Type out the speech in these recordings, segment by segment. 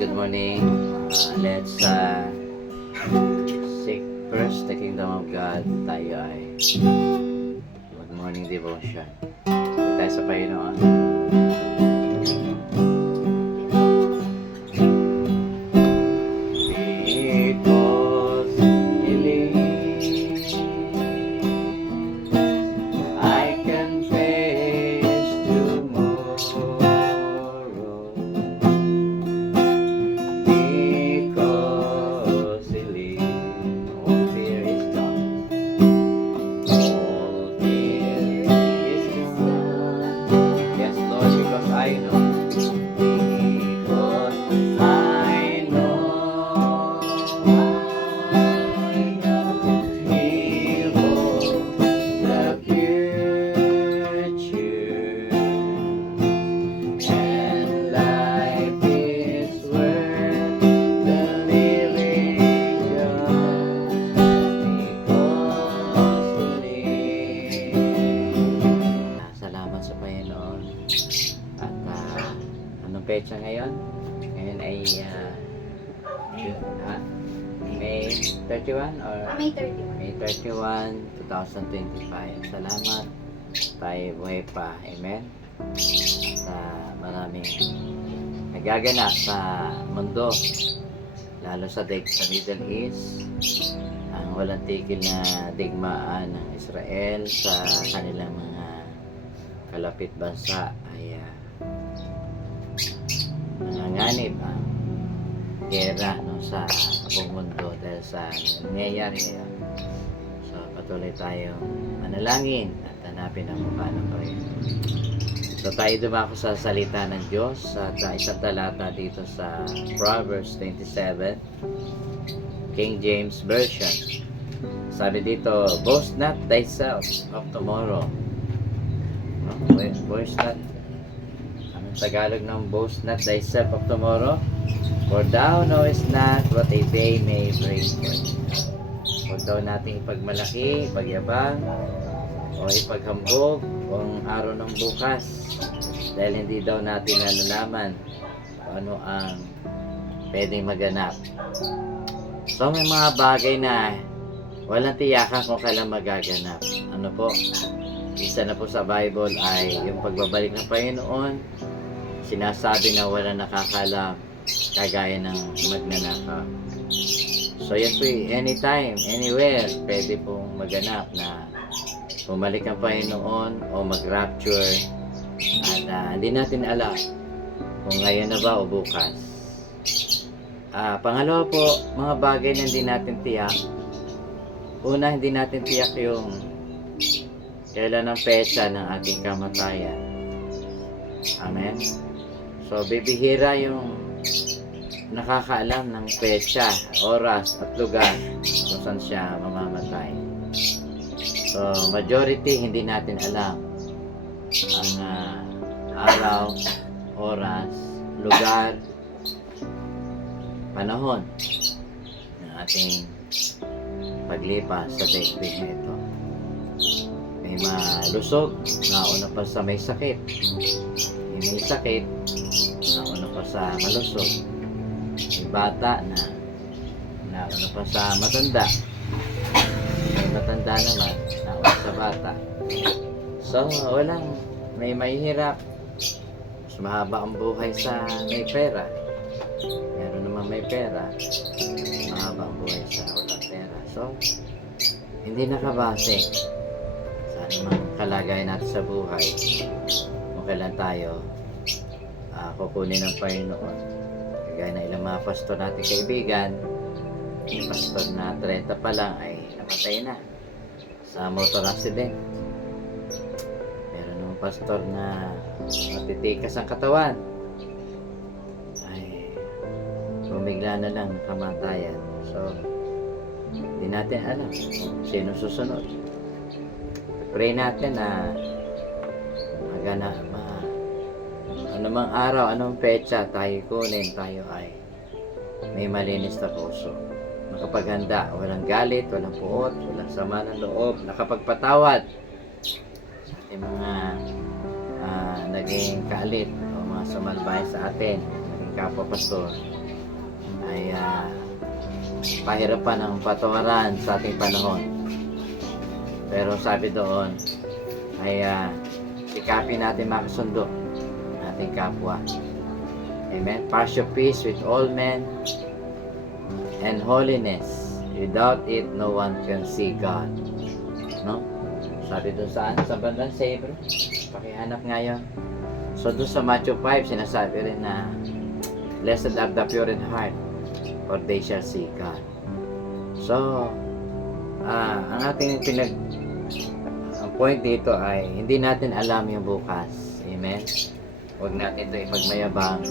good morning. Let's seek first the kingdom of God. Tayo ay good morning devotion. Tayo sa Panginoon. Because He lives, I can face tomorrow. Because He lives, all fear is gone. All fear is gone. Yes, Lord, because I know. Salamat sa Panginoon. At anong petsa ngayon? Ngayon ay May 31 or May 31. May 31, 2025. Salamat. Tayo buhay pa. Amen. At maraming nagaganap sa mundo, lalo sa Middle East, ang walang tigil na digmaan ng Israel sa kanilang mga kalapit bansa ay nanganganib ang gera sa buong mundo dahil sa nangyayari ngayon. So patuloy tayong manalangin at hanapin ang mukha ng Panginoon. So tayo dumako sa salita ng Diyos at isang talata dito sa Proverbs 27, King James Version. Sabi dito, boast not thyself of tomorrow. Boast not. Anong Tagalog ng boast not thyself of tomorrow? For thou knowest not what a day may bring forth. Huwag daw natin ipagmalaki, ipagyabang, o ipaghambog ang araw ng bukas. Dahil hindi daw natin nalalaman kung ano ang pwedeng maganap. So may mga bagay na walang tiyakan kung kailan magaganap. Ano po? Isa na po sa Bible ay yung pagbabalik ng Panginoon. Sinasabi na wala nakakalam kagaya ng magnanakaw. So yan po, anytime, anywhere, pwede pong maganap na bumalik ang Panginoon o mag-rapture. At hindi natin alam kung ngayon na ba o bukas. Pangalawa po, mga bagay na hindi natin tiyak. Una, hindi natin tiyak yung kailan ang petsa ng ating kamatayan. Amen. So, bibihira yung nakakaalam ng petsa, oras at lugar kung saan siya mamamatay. So, majority hindi natin alam ang araw, oras, lugar, panahon ng ating paglipas sa daigdig na ito. May malusog, nauna pa sa may sakit. May sakit, nauna pa sa malusog. May bata na nauna pa sa matanda. May matanda naman, nauna sa bata. So, may mahihirap. Mas mahaba ang buhay sa may pera. Meron naman may pera. Mahaba ang buhay sa walang pera. So, hindi nakabase sa anumang kalagayan natin sa buhay kung kailan tayo kukunin ng Panginoon. Kagaya ng ilang mga pastor natin kaibigan, yung pastor na 30 pa lang ay namatay na sa motor accident. Meron naman pastor na matitikas ang katawan, ay bumigla na lang kamatayan. So, hindi natin alam kung sino susunod. Pray natin na anumang araw, anong petsa tayo kunin, tayo ay may malinis na puso. Makapaghanda, walang galit, walang puot, walang sama ng loob, nakapagpatawad sa ating mga naging kalit o mga sumalbay sa atin, naging kapwa pastor. ay pahirapan ng patawaran sa ating panahon. Pero sabi doon ay sikapin natin makasundo ating kapwa. Amen. Pursue peace with all men and holiness. Without it, no one can see God. No? Sabi doon saan? Sa bandang sa Hebrew. Pakihanap nga yun. So doon sa Matthew 5, sinasabi rin na blessed are the pure in heart, for they shall see God. So, ang ating ang point dito ay hindi natin alam yung bukas. Amen? Huwag natin ito ipagmayabang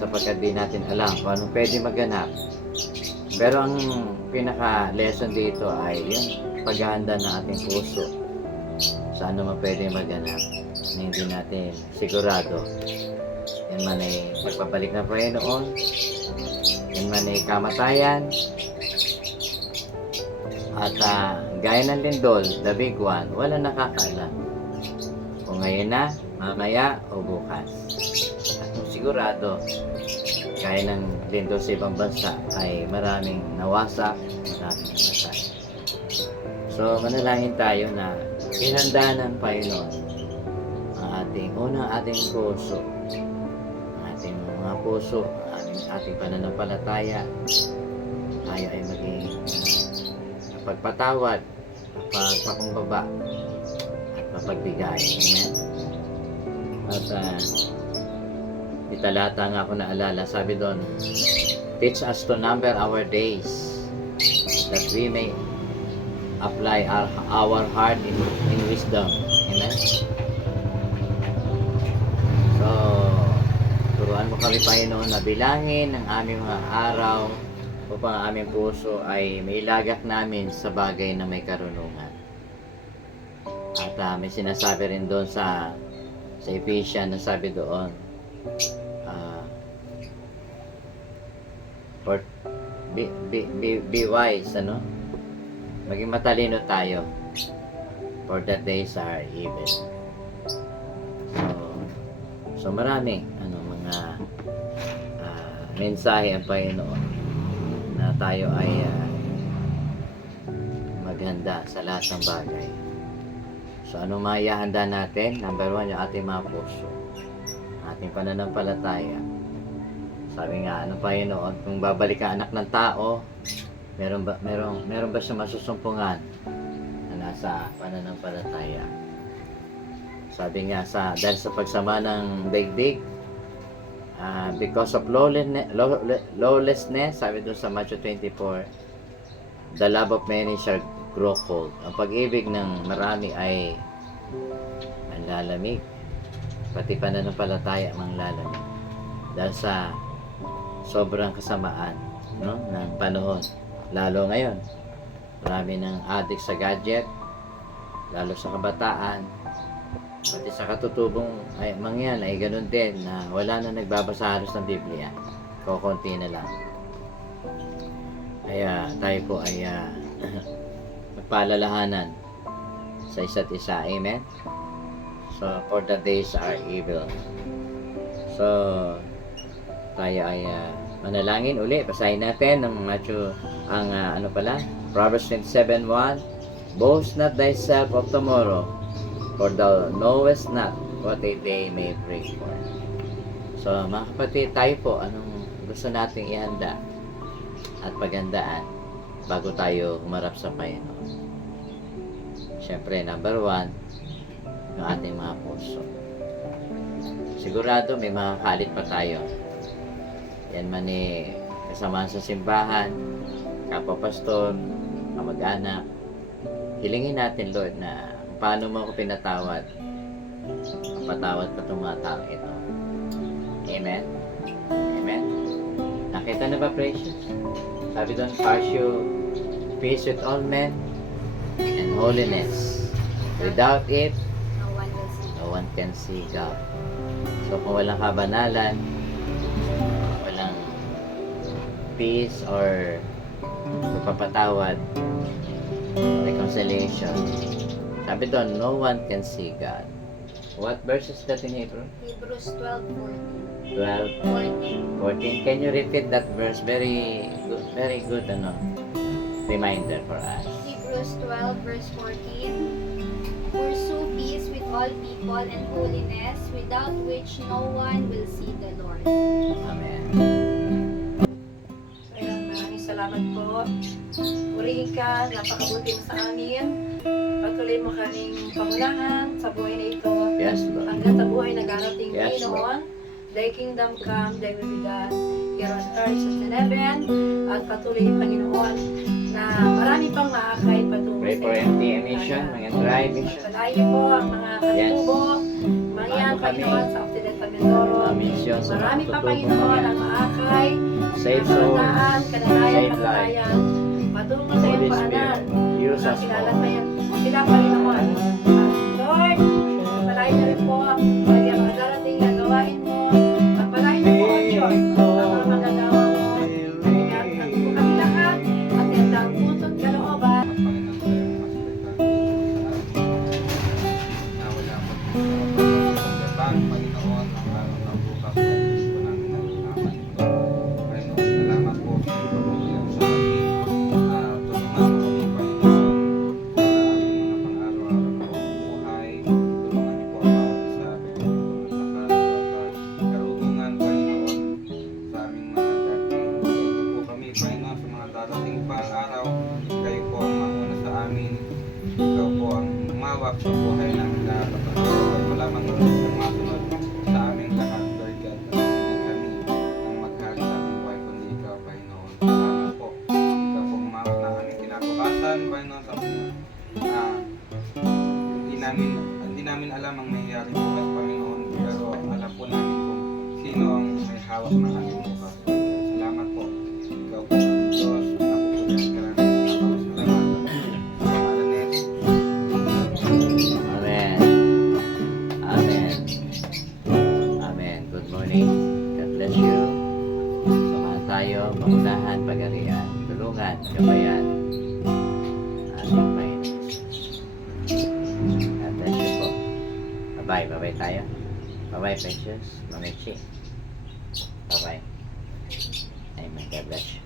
sapagkat di natin alam kung anong pwede maganap. Pero ang pinaka-lesson dito ay yung paghahanda ng ating puso sa ano man pwede maganap na hindi natin sigurado. Yan man ay magpabalik na Panginoon, yan man ay kamatayan, at gaya ng lindol, the big one, wala nakakaalam kung ngayon na, mamaya o bukas. At kung sigurado, gaya ng lindol sa ibang bansa ay maraming nawasak, maraming namatay. So manalangin tayo na ihanda ng Panginoon ang ating puso, ang ating mga puso, ating pananampalataya. Tayo ay maging pagpatawad, pagpakumbaba at mapagbigay. Amen. At italata nga ako naalala, sabi doon, teach us to number our days that we may apply our heart in wisdom. Amen. So, turuan mo kami, Panginoon, na bilangin ang aming mga araw upang ang aming puso ay mailagak namin sa bagay na may karunungan. At may sinasabi rin doon sa Ephesians, na sabi doon, be wise, ano? Maging matalino tayo, for the days are evil. So maraming mga mensahe ang Panginoon na tayo ay maghanda sa lahat ng bagay. So ano maihahanda natin? Number 1, yung ating mga puso, ating pananampalataya. Sabi nga ng Panginoon, kung babalik ang anak ng tao, meron ba siya masusumpungan na nasa pananampalataya? Sabi nga dahil sa pagsama ng daigdig, because of lawlessness, sabi doon sa Matthew 24, the love of many shall grow cold. Ang pag-ibig ng marami ay manlalamig, pati pananampalataya manlalamig dahil sa sobrang kasamaan, no, ng panahon. Lalo ngayon, marami ng addict sa gadget, lalo sa kabataan, pati sa katutubong mangyan ay ganun din, na wala na nagbabasa halos ng Biblia, kukunti na lang. Kaya tayo po ay magpaalalahanan sa isa't isa. Amen. So for the days are evil. So tayo ay manalangin uli. Basahin natin ng Matthew, ang Proverbs 27:1. Boast not thyself of tomorrow, for thou knowest not what a day may bring forth. So mga kapatid, tayo po, anong gusto nating ihanda at paghandaan bago tayo humarap sa Panginoon? Siyempre, number 1, yung ating mga puso. Sigurado may mga kalit pa tayo. Yan man kasamahan sa simbahan, kapwa-pastor, kamag-anak. Hilingin natin, Lord, na paano mo ako pinatawad, patawad pa itong mga tao ito. Amen? Amen? Nakita na ba, precious? Sabi doon, pursue peace with all men and holiness. Without it, no one can see God. So kung walang kabanalan, walang peace or pagpapatawad, reconciliation, sabi doon, no one can see God. What verse is that in Hebrew? Hebrews 12:14. 12, 14. Can you repeat that verse? Very good, reminder for us. Hebrews 12 verse 14. Pursue peace with all people and holiness, without which no one will see the Lord. Amen. So, ayan, maraming salamat po. Purihin ka, napakabuti mo sa amin. Patuloy mo kaming pangunahan sa buhay na ito. Yes, Lord. Hanggang sa buhay na darating Yes, Panginoon. Thy kingdom come, thy will be done here on earth as in heaven. At patuloy, Panginoon, na marami pang maakay patungo Pray for iyo. empty mission, mga dry mission. Palayo po ang mga katubo, mga yan, Ano kami? Panginoon, sa Occidental Mindoro. Mga mission sa Marami pa, tutupong Panginoon, mga ang maakay. save souls, Kabataan, kanalayan, save life. kapatayan. Patungo sa iyong Holy paanan. Spirit, use us Kilala all. pa yan. Sila, Panginoon. Lord, palayo na rin po ang mga darating na gawain mo. Pagpalayo na po ang Diyos. Ang mga magagawa mo. Ingat po kami lahat. At yan ang pusong kalooban. sa buhay namin lahat at wala mang masunod sa aming lahat, Lord God, at hindi kami ang maghari sa aming buhay, kundi Ikaw, Panginoon. Salamat po. Ikaw po umawat na aming kinabukasan, Panginoon, sa hindi namin alam ang nangyayari bukas, Panginoon, pero alam po namin kung sino ang may hawak ng aming bukas. Salamat po. Ikaw po ang Diyos, napupunan ka namin. Salamat. Amen. Amen. Amen. Good morning. God bless you. Samahan tayo, magunahan, pagarian, tulungan, gabayan. Ating Panginoon. God bless you po. Bye-bye. Bye-bye tayo. Bye-bye, precious. Mamichi. Bye-bye. Amen. God bless you.